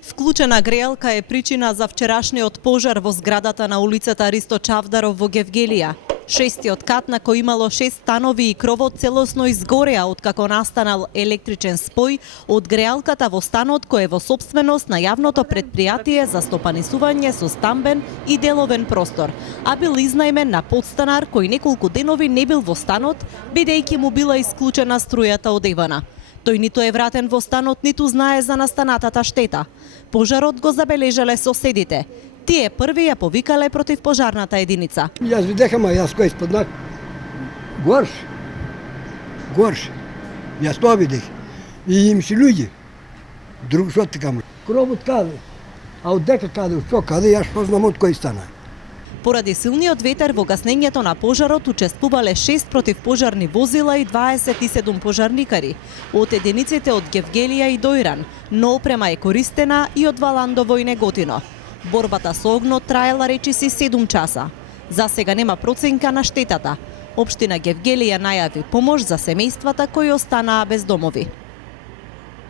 Вклучена грејалка е причина за вчерашниот пожар во зградата на улицата Ристо Чавдаров во Гевгелија. Шестиот кат на кој имало 6 станови и кровот целосно изгореа откако настанал електричен спој од грејалката во станот кој е во сопственост на јавното претпријатие за стопанисување со стамбен и деловен простор, а бил изнајмен на подстанар кој неколку денови не бил во станот бидејќи му била исклучена струјата од Евана. Тој ниту е вратен во станот, ниту знае за настанатата штета. Пожарот го забележале соседите. Тие први ја повикале против пожарната единица. Јас видех, ама јас кој исподнак горш. Јас тоа видех. И имаше луѓе. Друг што така му. Кровот каде. А од дека каде, што каде, јас познам од кој стана. Поради силниот ветер во гаснењето на пожарот учествувале 6 противпожарни возила и 27 пожарникари од единиците од Гевгелија и Дојран, но опрема е користена и од Валандово и Неготино. Борбата со огнот траела речиси 7 часа. За сега нема проценка на штетата. Општина Гевгелија најави помош за семејствата кои останаа без домови.